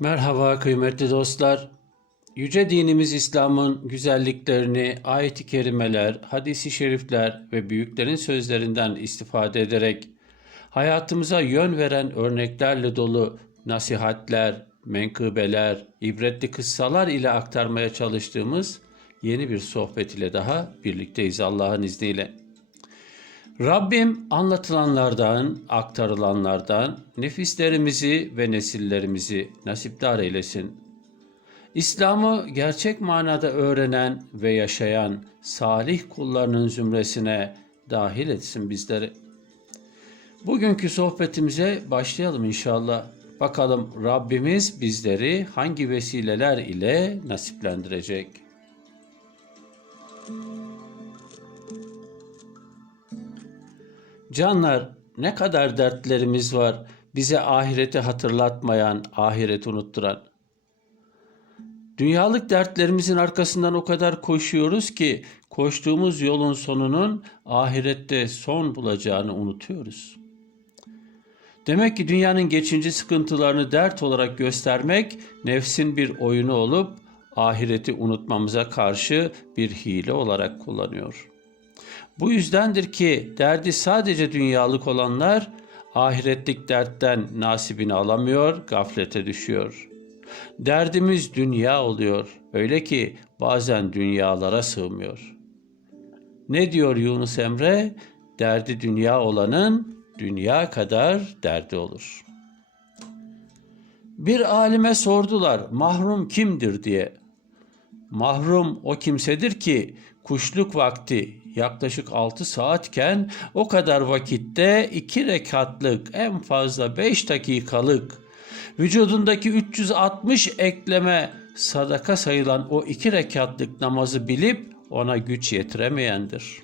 Merhaba kıymetli dostlar. Yüce dinimiz İslam'ın güzelliklerini ayet-i kerimeler, hadisi şerifler ve büyüklerin sözlerinden istifade ederek hayatımıza yön veren örneklerle dolu nasihatler, menkıbeler, ibretli kıssalar ile aktarmaya çalıştığımız yeni bir sohbet ile daha birlikteyiz Allah'ın izniyle. Rabbim anlatılanlardan, aktarılanlardan nefislerimizi ve nesillerimizi nasipdar eylesin. İslam'ı gerçek manada öğrenen ve yaşayan salih kullarının zümresine dahil etsin bizleri. Bugünkü sohbetimize başlayalım inşallah. Bakalım Rabbimiz bizleri hangi vesileler ile nasiplendirecek? Canlar ne kadar dertlerimiz var bize ahireti hatırlatmayan, ahireti unutturan. Dünyalık dertlerimizin arkasından o kadar koşuyoruz ki koştuğumuz yolun sonunun ahirette son bulacağını unutuyoruz. Demek ki dünyanın geçinci sıkıntılarını dert olarak göstermek nefsin bir oyunu olup ahireti unutmamıza karşı bir hile olarak kullanıyor. Bu yüzdendir ki derdi sadece dünyalık olanlar ahiretlik dertten nasibini alamıyor, gaflete düşüyor. Derdimiz dünya oluyor. Öyle ki bazen dünyalara sığmıyor. Ne diyor Yunus Emre? Derdi dünya olanın dünya kadar derdi olur. Bir alime sordular mahrum kimdir diye. Mahrum o kimsedir ki kuşluk vakti yaklaşık 6 saatken o kadar vakitte 2 rekatlık en fazla 5 dakikalık vücudundaki 360 ekleme sadaka sayılan o 2 rekatlık namazı bilip ona güç yetiremeyendir.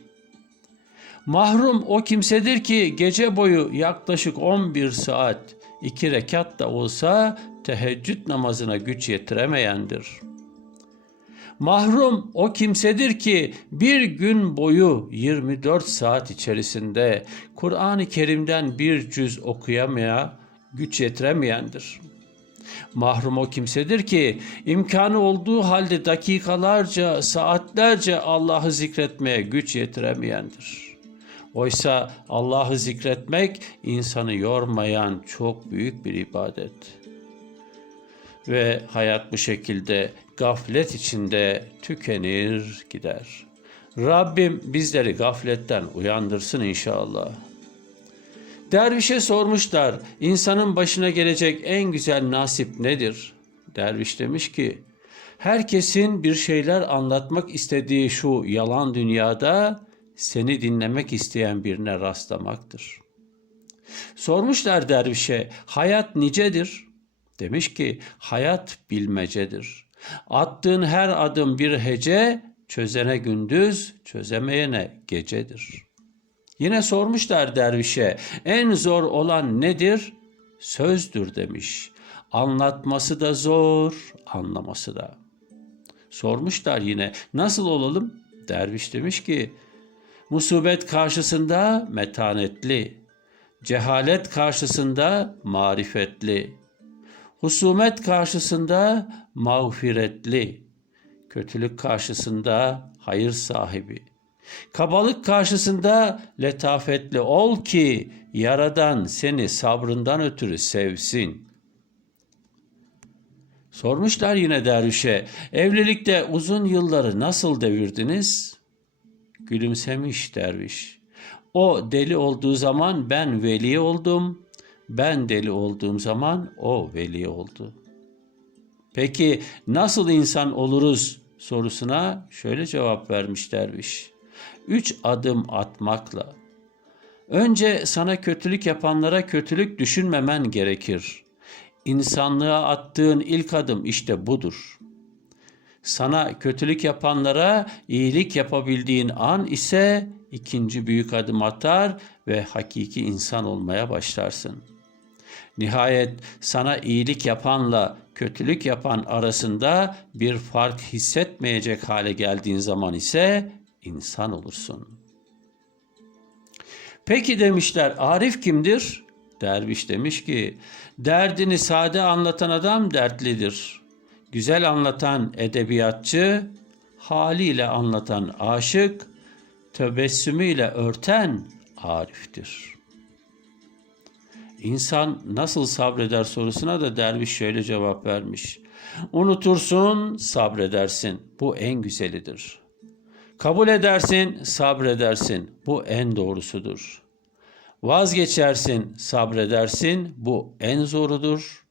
Mahrum o kimsedir ki gece boyu yaklaşık 11 saat 2 rekat da olsa teheccüd namazına güç yetiremeyendir.'' Mahrum o kimsedir ki bir gün boyu 24 saat içerisinde Kur'an-ı Kerim'den bir cüz okuyamaya güç yetiremeyendir. Mahrum o kimsedir ki imkanı olduğu halde dakikalarca, saatlerce Allah'ı zikretmeye güç yetiremeyendir. Oysa Allah'ı zikretmek insanı yormayan çok büyük bir ibadet. Ve hayat bu şekilde gaflet içinde tükenir gider. Rabbim bizleri gafletten uyandırsın inşallah. Dervişe sormuşlar, insanın başına gelecek en güzel nasip nedir? Derviş demiş ki, herkesin bir şeyler anlatmak istediği şu yalan dünyada seni dinlemek isteyen birine rastlamaktır. Sormuşlar dervişe, hayat nicedir? Demiş ki, hayat bilmecedir.'' Attığın her adım bir hece, çözene gündüz, çözemeyene gecedir. Yine sormuşlar dervişe, en zor olan nedir? Sözdür demiş. Anlatması da zor, anlaması da. Sormuşlar yine, nasıl olalım? Derviş demiş ki, musibet karşısında metanetli, cehalet karşısında marifetli, husumet karşısında mağfiretli, kötülük karşısında hayır sahibi, kabalık karşısında letafetli ol ki yaradan seni sabrından ötürü sevsin. Sormuşlar yine dervişe, evlilikte uzun yılları nasıl devirdiniz? Gülümsemiş derviş. O deli olduğu zaman ben veli oldum, ben deli olduğum zaman o veli oldu. Peki nasıl insan oluruz sorusuna şöyle cevap vermiş derviş. Üç adım atmakla. Önce sana kötülük yapanlara kötülük düşünmemen gerekir. İnsanlığa attığın ilk adım işte budur. Sana kötülük yapanlara iyilik yapabildiğin an ise ikinci büyük adım atar ve hakiki insan olmaya başlarsın.'' Nihayet sana iyilik yapanla kötülük yapan arasında bir fark hissetmeyecek hale geldiğin zaman ise insan olursun. Peki demişler Arif kimdir? Derviş demiş ki, derdini sade anlatan adam dertlidir. Güzel anlatan edebiyatçı, haliyle anlatan aşık, tebessümüyle örten ariftir. İnsan nasıl sabreder sorusuna da derviş şöyle cevap vermiş. Unutursun, sabredersin. Bu en güzelidir. Kabul edersin, sabredersin. Bu en doğrusudur. Vazgeçersin, sabredersin. Bu en zorudur.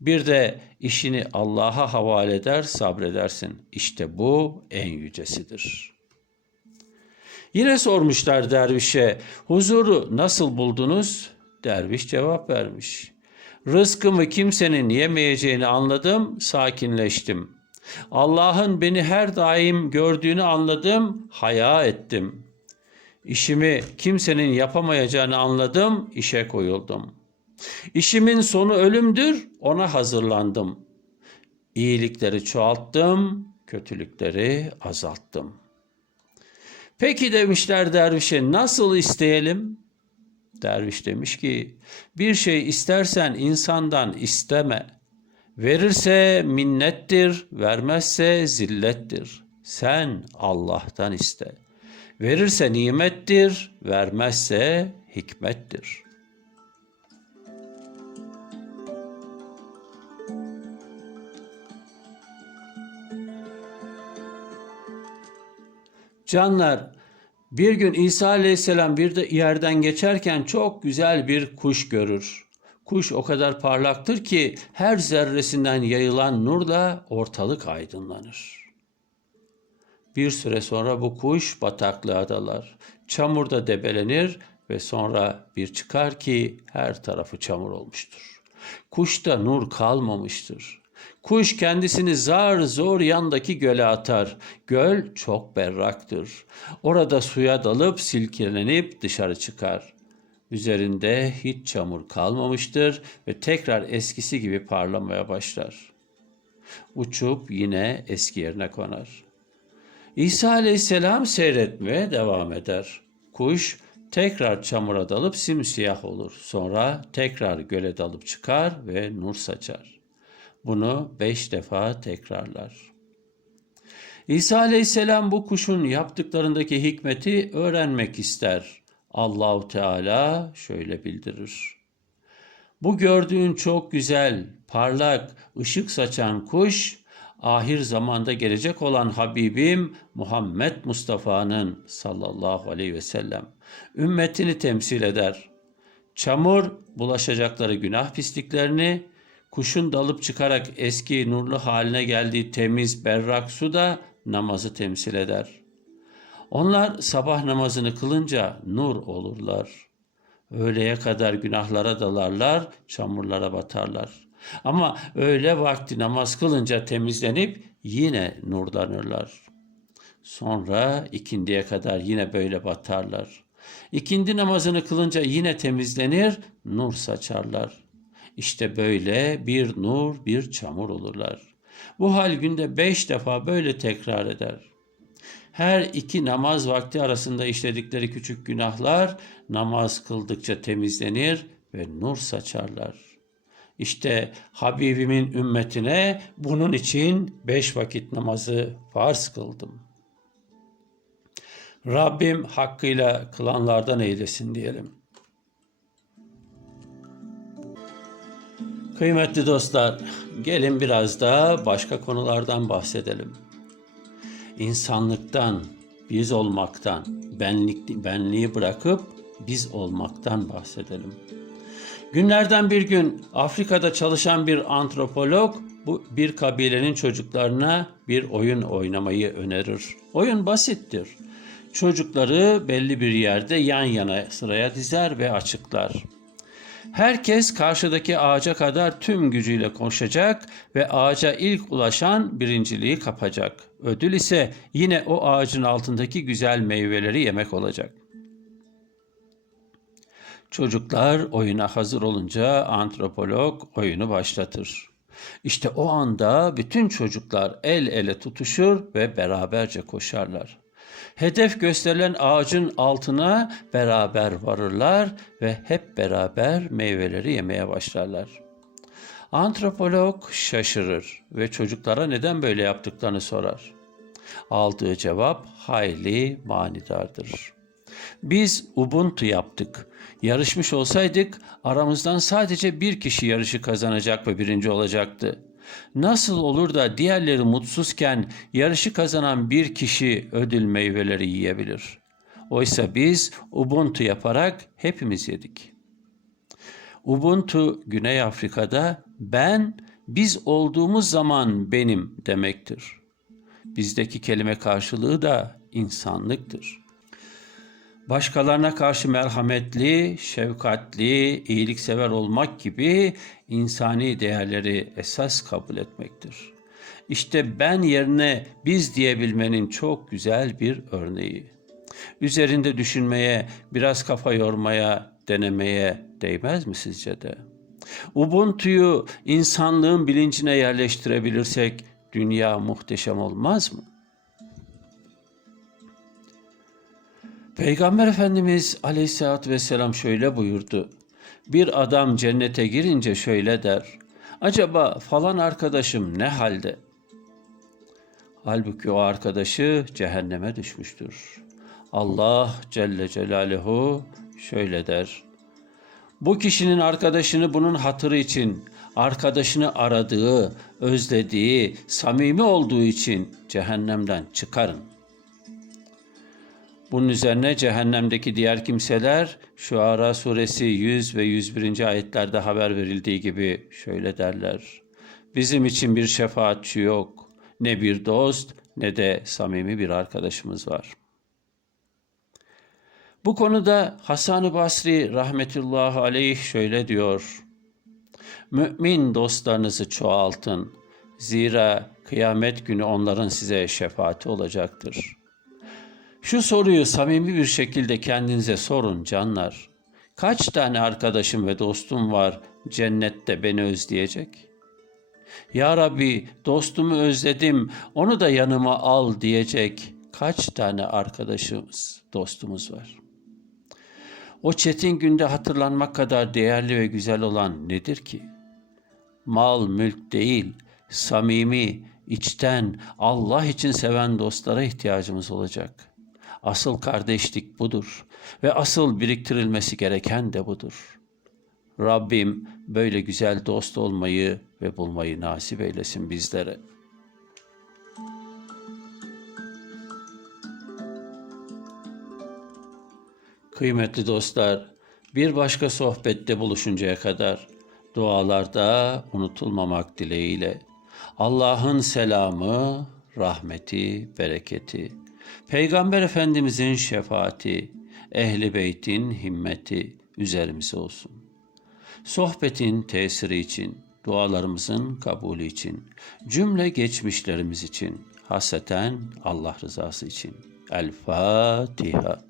Bir de işini Allah'a havale eder, sabredersin. İşte bu en yücesidir. Yine sormuşlar dervişe, huzuru nasıl buldunuz? Derviş cevap vermiş. Rızkımı kimsenin yemeyeceğini anladım, sakinleştim. Allah'ın beni her daim gördüğünü anladım, haya ettim. İşimi kimsenin yapamayacağını anladım, işe koyuldum. İşimin sonu ölümdür, ona hazırlandım. İyilikleri çoğalttım, kötülükleri azalttım. Peki demişler dervişe nasıl isteyelim? Derviş demiş ki bir şey istersen insandan isteme. Verirse minnettir, vermezse zillettir. Sen Allah'tan iste. Verirse nimettir, vermezse hikmettir. Canlar, bir gün İsa Aleyhisselam bir de yerden geçerken çok güzel bir kuş görür. Kuş o kadar parlaktır ki her zerresinden yayılan nurla ortalık aydınlanır. Bir süre sonra bu kuş bataklığa dalar. Çamurda debelenir ve sonra bir çıkar ki her tarafı çamur olmuştur. Kuşta nur kalmamıştır. Kuş kendisini zar zor yandaki göle atar. Göl çok berraktır. Orada suya dalıp silkelenip dışarı çıkar. Üzerinde hiç çamur kalmamıştır ve tekrar eskisi gibi parlamaya başlar. Uçup yine eski yerine konar. İsa aleyhisselam seyretmeye devam eder. Kuş tekrar çamura dalıp simsiyah olur. Sonra tekrar göle dalıp çıkar ve nur saçar. Bunu beş defa tekrarlar. İsa aleyhisselam bu kuşun yaptıklarındaki hikmeti öğrenmek ister. Allahu Teala şöyle bildirir. Bu gördüğün çok güzel, parlak, ışık saçan kuş, ahir zamanda gelecek olan Habibim Muhammed Mustafa'nın sallallahu aleyhi ve sellem ümmetini temsil eder. Çamur bulaşacakları günah pisliklerini, kuşun dalıp çıkarak eski nurlu haline geldiği temiz berrak su da namazı temsil eder. Onlar sabah namazını kılınca nur olurlar. Öğleye kadar günahlara dalarlar, çamurlara batarlar. Ama öğle vakti namaz kılınca temizlenip yine nurlanırlar. Sonra ikindiye kadar yine böyle batarlar. İkindi namazını kılınca yine temizlenir, nur saçarlar. İşte böyle bir nur, bir çamur olurlar. Bu hal günde beş defa böyle tekrar eder. Her iki namaz vakti arasında işledikleri küçük günahlar namaz kıldıkça temizlenir ve nur saçarlar. İşte Habibimin ümmetine bunun için beş vakit namazı farz kıldım. Rabbim hakkıyla kılanlardan eylesin diyelim. Kıymetli dostlar, gelin biraz da başka konulardan bahsedelim. İnsanlıktan, biz olmaktan, benlik, benliği bırakıp biz olmaktan bahsedelim. Günlerden bir gün Afrika'da çalışan bir antropolog bu bir kabilenin çocuklarına bir oyun oynamayı önerir. Oyun basittir. Çocukları belli bir yerde yan yana sıraya dizer ve açıklar. Herkes karşıdaki ağaca kadar tüm gücüyle koşacak ve ağaca ilk ulaşan birinciliği kapacak. Ödül ise yine o ağacın altındaki güzel meyveleri yemek olacak. Çocuklar oyuna hazır olunca antropolog oyunu başlatır. İşte o anda bütün çocuklar el ele tutuşur ve beraberce koşarlar. Hedef gösterilen ağacın altına beraber varırlar ve hep beraber meyveleri yemeye başlarlar. Antropolog şaşırır ve çocuklara neden böyle yaptıklarını sorar. Aldığı cevap hayli manidardır. Biz Ubuntu yaptık. Yarışmış olsaydık aramızdan sadece bir kişi yarışı kazanacak ve birinci olacaktı. Nasıl olur da diğerleri mutsuzken yarışı kazanan bir kişi ödül meyveleri yiyebilir? Oysa biz Ubuntu yaparak hepimiz yedik. Ubuntu Güney Afrika'da ben biz olduğumuz zaman benim demektir. Bizdeki kelime karşılığı da insanlıktır. Başkalarına karşı merhametli, şefkatli, iyiliksever olmak gibi insani değerleri esas kabul etmektir. İşte ben yerine biz diyebilmenin çok güzel bir örneği. Üzerinde düşünmeye, biraz kafa yormaya, denemeye değmez mi sizce de? Ubuntu'yu insanlığın bilincine yerleştirebilirsek dünya muhteşem olmaz mı? Peygamber Efendimiz Aleyhisselatü Vesselam şöyle buyurdu. Bir adam cennete girince şöyle der. Acaba falan arkadaşım ne halde? Halbuki o arkadaşı cehenneme düşmüştür. Allah Celle Celaluhu şöyle der. Bu kişinin arkadaşını bunun hatırı için, arkadaşını aradığı, özlediği, samimi olduğu için cehennemden çıkarın. Bunun üzerine cehennemdeki diğer kimseler şu Ara suresi 100 ve 101. ayetlerde haber verildiği gibi şöyle derler. Bizim için bir şefaatçi yok, ne bir dost ne de samimi bir arkadaşımız var. Bu konuda Hasan-ı Basri rahmetullahi aleyh şöyle diyor. Mümin dostlarınızı çoğaltın. Zira kıyamet günü onların size şefaati olacaktır. Şu soruyu samimi bir şekilde kendinize sorun canlar. Kaç tane arkadaşım ve dostum var cennette beni özleyecek? Ya Rabbi dostumu özledim, onu da yanıma al diyecek kaç tane arkadaşımız, dostumuz var? O çetin günde hatırlanmak kadar değerli ve güzel olan nedir ki? Mal, mülk değil, samimi, içten, Allah için seven dostlara ihtiyacımız olacak. Asıl kardeşlik budur ve asıl biriktirilmesi gereken de budur. Rabbim böyle güzel dost olmayı ve bulmayı nasip eylesin bizlere. Kıymetli dostlar, bir başka sohbette buluşuncaya kadar dualarda unutulmamak dileğiyle Allah'ın selamı, rahmeti, bereketi, Peygamber Efendimizin şefaati, ehli beytin himmeti üzerimize olsun. Sohbetin tesiri için, dualarımızın kabulü için, cümle geçmişlerimiz için, haseten Allah rızası için. El Fatiha.